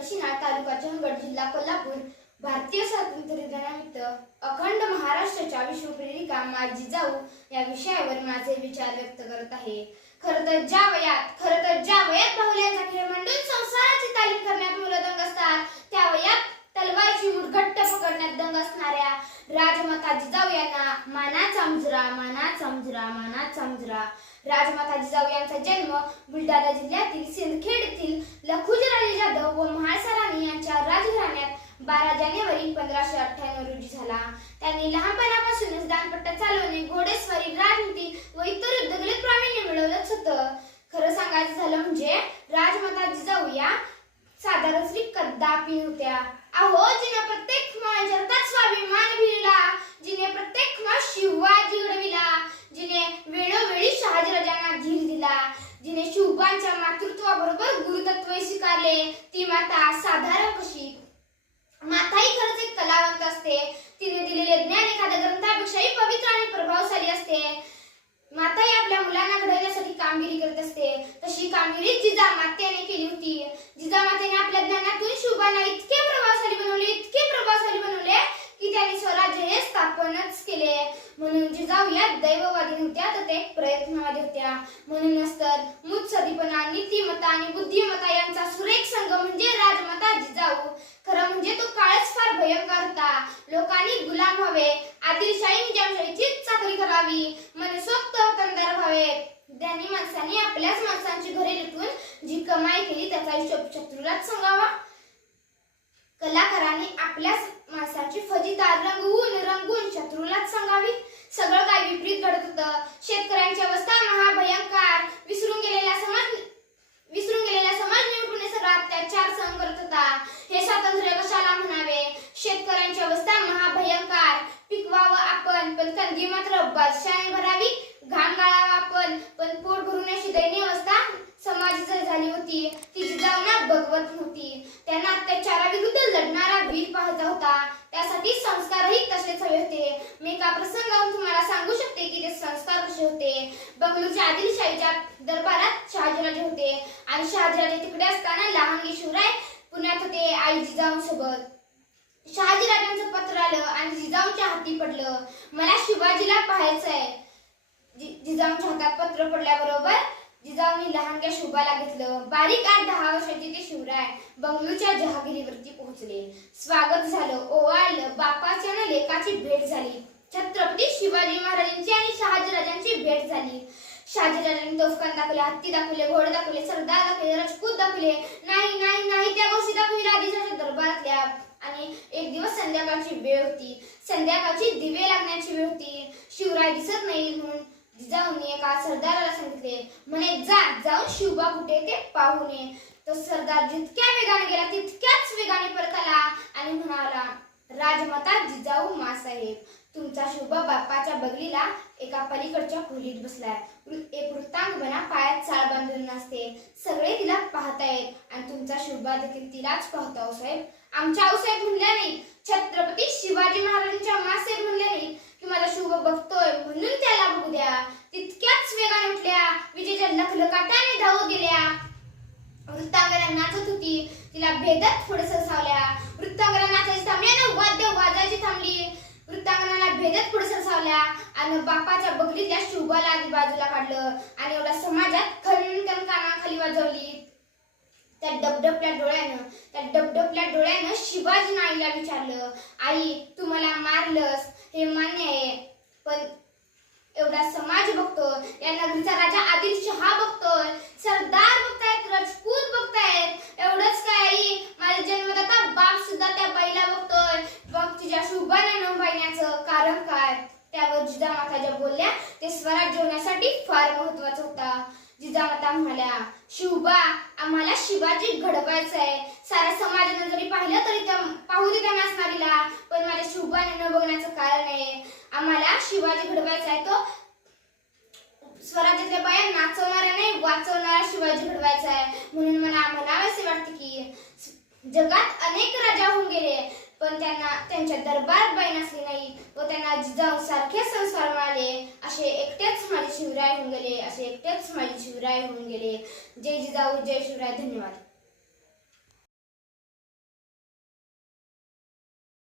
दक्षिणा तालुका चंगड जिल्हा कोल्हापूर भारतीय स्वातंत्र्य दिनानिमित्त अखंड महाराष्ट्राच्या विश्वप्रेरिका माझी जाऊ या विषयावर माझे विचार व्यक्त करत आहे. खर तर ज्या वयात खर तर ज्या वयात बाहुल्यांचा खेळ म्हणून संसाराची तालीम करण्यात मुलं दंग असतात त्या वयात तलवारची उडघट्ट पकडण्यात दंग असणाऱ्या राजमाता जिजाऊ यांना माना चमजरा माना चमजरा माना चमजरा. राजमाता जिजाऊ यांचा जन्म बुलढाणा जिल्ह्यातील सिंदखेड येथील लखुजराजे जाधव बारा जानेवारी पंधराशे अठ्ठ्याण्णव रोजी झाला. त्यांनी लहानपणापासूनच दानपट्टा चालवणे घोडेस्वारी राजनीती व इतर युद्धकलेत प्रावीण्य मिळवलंच होतं. खरं सांगायचं झालं म्हणजे राजमाता जिजाऊ या साधारण श्री कद्दापी होत्या. अहो जिने प्रत्येक जनता स्वाभिमान भिडला जिने प्रत्येक शिवाजी घडविला. जिने वेळोवेळी शहाजीराजांना धीर दिला. जिने शिवबांच्या मातृत्वाबरोबर गुरुतत्व स्वीकारले. ती माता साधारण माता खरंच एक कलावंत असते. तिने दिलेले ज्ञान एखाद्या ग्रंथापेक्षाही पवित्र आणि प्रभावशाली असते. माता ही आपल्या मुलांना घडवण्यासाठी कामगिरी करत असते. तशी कामगिरी जिजा मातेने केली होती. जिजा मातेने आपल्या ज्ञानातून शिवबांना इतके प्रभावशाली बनवले इतके प्रभावशाली बनवले की त्यांनी स्वराज्य हे स्थापनच केले. म्हणून जिजाऊ या दैववादी नव्हत्या तर ते प्रयत्नवादी होत्या. म्हणूनच तर मुत्सदीपणा नीतिमत्ता आणि बुद्धिमत्ता यांचा सुरेख संघ म्हणजे राजमाता जिजाऊ खरं म्हणजे तो काळच फार भयंकर होता लोकांनी गुलाम व्हावे आदिलशाही निजामशाहीचीच चाकरी मनसोक्त कंदार व्हावे. ज्ञानी माणसांनी आपल्याच माणसांची घरे लुटून जी कमाई केली त्याचा हिशोब शत्रूलाच सांगावा. कलाकारांनी आपल्याच बादशाह भरावी. घाम गाळावा आपण. पण पोट भरून अशी दैनीय अवस्था समाजाची झाली होती. ती जिजाऊना भगवत नव्हती. त्यांना अत्याचाराविरुद्ध लढणारा वीर पाहायचा होता. त्यासाठी संस्कारही तसेच हवे होते. मी एका प्रसंगावरून तुम्हाला सांगू शकते की ते संस्कार कसे होते. बंगळूरच्या आदिलशाहीच्या दरबारात शहाजीराजे होते. आणि शहाजीराजे तिकडे असताना लहानगी शिवराय पुण्यात होते. आई जिजाऊंसोबत शहाजीराजांचं पत्र आलं आणि जिजाऊंच्या हाती पडलं. मला शिवाजीला पाहायचंय. जि- जिजाऊंच्या हातात पत्र पडल्याबरोबर जिजाऊंनी लहानग्या शोभाला घेतलं. बारीक आठ दहा वर्षाचे ते शिवराय बंगलूच्या जहागिरीवरती पोहोचले. स्वागत झालं ओवाळलं बापाच्या आणि लेकाची भेट झाली. छत्रपती शिवाजी महाराजांची आणि शहाजीराजांची भेट झाली. शहाजीराजांनी तोफखान दाखवले हत्ती दाखवले घोडे दाखवले सरदार दाखवले राजपूत दाखवले. नाही नाही नाही त्या गोष्टी दाखवल्या आदिशाच्या दरबारातल्या. आणि एक दिवस संध्याकाळची वेळ होती. संध्याकाळची दिवे लागण्याची वेळ होती. शिवराय दिसत नाही म्हणून जिजाऊंनी एका सरदाराला सांगितले म्हणे जा जाऊन शिवबा कुठे ते पाहू नये तो सरदार जितक्या वेगाने गेला तितक्याच वेगाने परत आला आणि म्हणाला राजमाता जिजाऊ मासाहेब तुमचा शिवबा बापा बगलीला एका पलीकडच्या खोलीत बसलाय. एक वृत्तांगणा पायात चाळ बांधून नसते सगळे तिला पाहतायत. आणि तुमचा शिवबा देखील तिलाच पाहतो आहो साहेब. आमच्या आऊसाहेब म्हणल्या नाही छत्रपती शिवाजी महाराजांच्या मासाहेब म्हणल्या नाही की माझा शुभ बघतोय म्हणून त्याला बघू द्या. तितक्याच वेगाने उठल्या. विजेच्या लखलकाटाने धावू गेल्या. वृत्तांगना नाचत होती. तिला भेदत पुढे सरसावल्या वृत्तांगना नाचायची थांबल्यानं वाद्य वाजायची थांबली. वृत्तांगनाला भेदत पुढे सरसावल्या आणि बापाच्या बगलीतल्या शुभाला आधी बाजूला काढलं आणि एवढ्या समाजात खनकन कानाखाली वाजवली. त्या डबडबल्या डोळ्यानं त्या डबडबल्या डोळ्यानं शिवाजी आईला विचारलं आई तू मला मारलंस हे मान्य आहे पण एवढा समाज बघतोय या नगरीचा राजा आदिल शहा बघतोय सरदार बघतायत राजपूत बघतायत एवढंच काय आई माझ्या जन्मदाता बाप सुद्धा त्या बाईला बघतोय मग तिच्या शुभाने न पाहण्याचं कारण काय त्यावर जिजामाता ज्या बोलल्या ते स्वराज्य होण्यासाठी फार महत्त्वाचा होता जिजामाता म्हणाल्या शिवबा आम्हाला शिवाजी घडवायचं आहे. साऱ्या समाजानं जरी पाहिलं तरी त्या पाहू दे त्या नाचणारीला पण माझ्या शिवबाने न बघण्याचं कारण आहे. आम्हाला शिवाजी घडवायचा आहे तो स्वराज्यातल्या बाया नाचवणाऱ्या नाही वाचवणारा शिवाजी घडवायचा आहे. म्हणून मला आम्हाला असे वाटते की जगात अनेक राजा होऊन गेले पण त्यांना त्यांच्या दरबार बाई नसली नाही व त्यांना जिजाऊ सारखे संस्कार मिळाले. असे एकटेच शिवराय होऊन गेले असे एकटेच माझे शिवराय होऊन गेले. जय जिजाऊ जय शिवराय धन्यवाद.